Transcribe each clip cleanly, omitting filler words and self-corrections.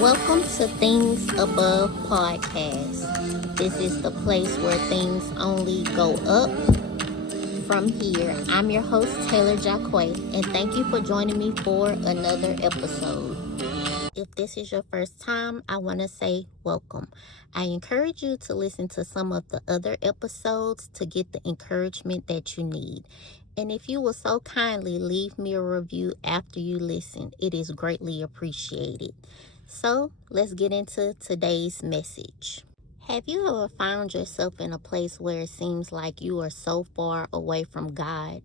Welcome to Things Above Podcast. This is the place where things only go up from here. I'm your host, Taylar, and thank you for joining me for another episode. If this is your first time, I want to say welcome. I encourage you to listen to some of the other episodes to get the encouragement that you need. And if you will so kindly leave me a review after you listen, it is greatly appreciated. So let's get into today's message. Have you ever found yourself in a place where it seems like you are so far away from God?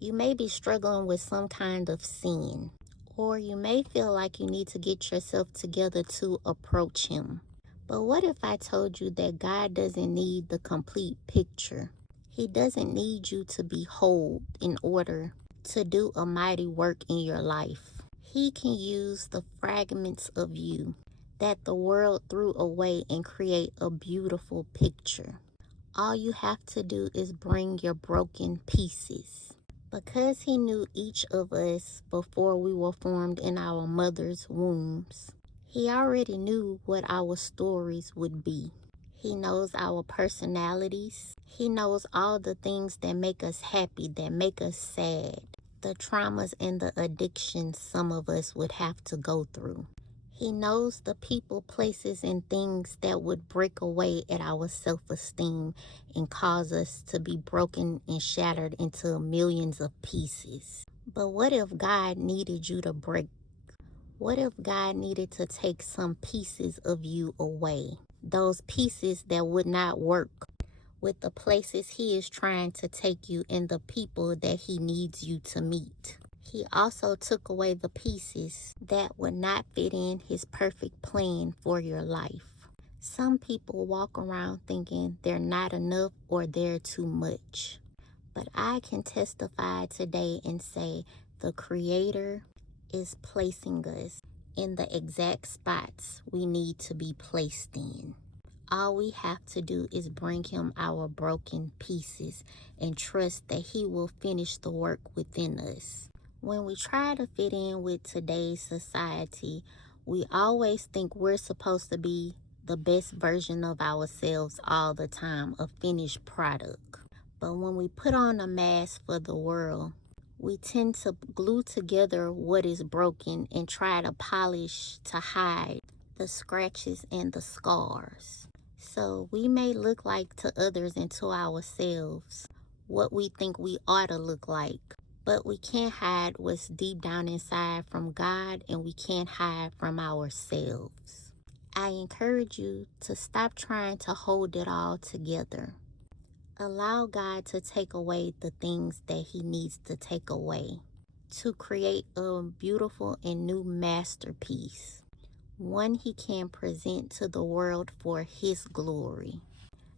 You may be struggling with some kind of sin, or you may feel like you need to get yourself together to approach Him. But what if I told you that God doesn't need the complete picture? He doesn't need you to be whole in order to do a mighty work in your life. He can use the fragments of you that the world threw away and create a beautiful picture. All you have to do is bring your broken pieces. Because He knew each of us before we were formed in our mother's wombs, He already knew what our stories would be. He knows our personalities. He knows all the things that make us happy, that make us sad, the traumas and the addictions some of us would have to go through. He knows the people, places, and things that would break away at our self-esteem and cause us to be broken and shattered into millions of pieces. But what if God needed you to break? What if God needed to take some pieces of you away? Those pieces that would not work with the places He is trying to take you and the people that He needs you to meet. He also took away the pieces that would not fit in His perfect plan for your life. Some people walk around thinking they're not enough or they're too much. But I can testify today and say the Creator is placing us in the exact spots we need to be placed in. All we have to do is bring Him our broken pieces and trust that He will finish the work within us. When we try to fit in with today's society, we always think we're supposed to be the best version of ourselves all the time, a finished product. But when we put on a mask for the world, we tend to glue together what is broken and try to polish to hide the scratches and the scars. So we may look like to others and to ourselves what we think we ought to look like, but we can't hide what's deep down inside from God, and we can't hide from ourselves. I encourage you to stop trying to hold it all together. Allow God to take away the things that He needs to take away to create a beautiful and new masterpiece, one He can present to the world for His glory.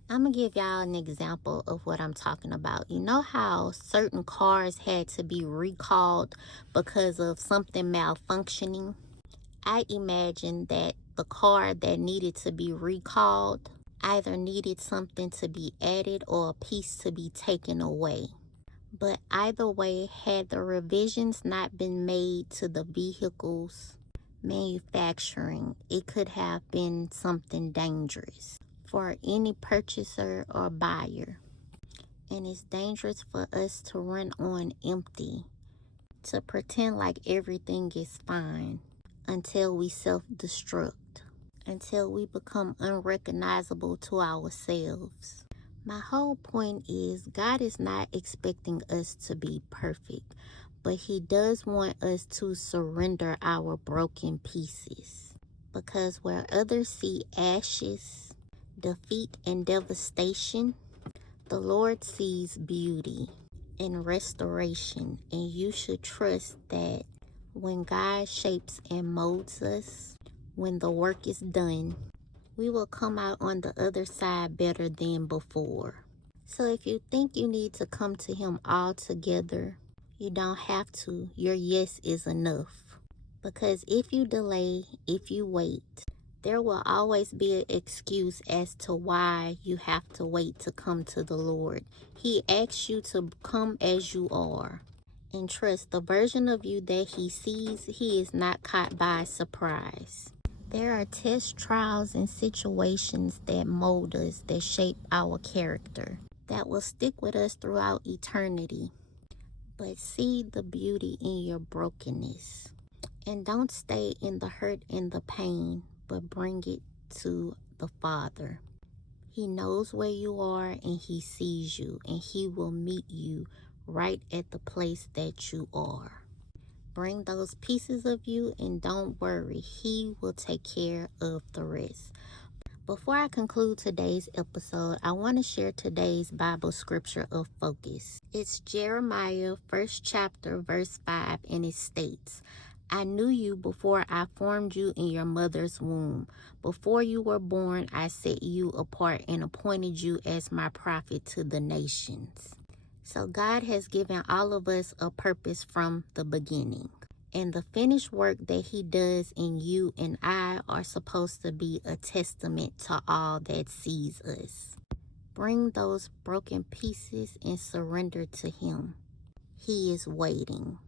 I'm going to give y'all an example of what I'm talking about. You know how certain cars had to be recalled because of something malfunctioning? I imagine that the car that needed to be recalled either needed something to be added or a piece to be taken away. But either way, had the revisions not been made to the vehicle's manufacturing, it could have been something dangerous for any purchaser or buyer. And it's dangerous for us to run on empty, to pretend like everything is fine until we self-destruct, until we become unrecognizable to ourselves. My whole point is God is not expecting us to be perfect, but He does want us to surrender our broken pieces. Because where others see ashes, defeat, and devastation, the Lord sees beauty and restoration. And you should trust that when God shapes and molds us, when the work is done, we will come out on the other side better than before. So if you think you need to come to Him all together, you don't have to. Your yes is enough. Because if you delay, if you wait, there will always be an excuse as to why you have to wait to come to the Lord. He asks you to come as you are. And trust the version of you that He sees, He is not caught by surprise. There are tests, trials, and situations that mold us, that shape our character, that will stick with us throughout eternity. But see the beauty in your brokenness. And don't stay in the hurt and the pain, but bring it to the Father. He knows where you are and He sees you, and He will meet you right at the place that you are. Bring those pieces of you and don't worry, He will take care of the rest. Before I conclude today's episode, I want to share today's Bible scripture of focus. It's Jeremiah 1st chapter, verse 5, and it states, I knew you before I formed you in your mother's womb. Before you were born, I set you apart and appointed you as my prophet to the nations. So God has given all of us a purpose from the beginning. And the finished work that He does in you and I are supposed to be a testament to all that sees us. Bring those broken pieces and surrender to Him. He is waiting.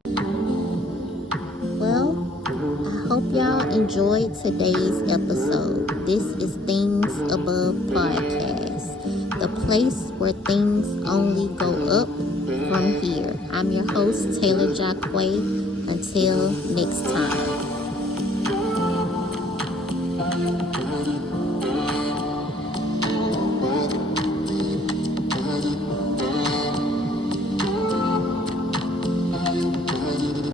Well, I hope y'all enjoyed today's episode. This is Things Above Podcast, the place where things only go up from here. I'm your host, Taylar. Until next time.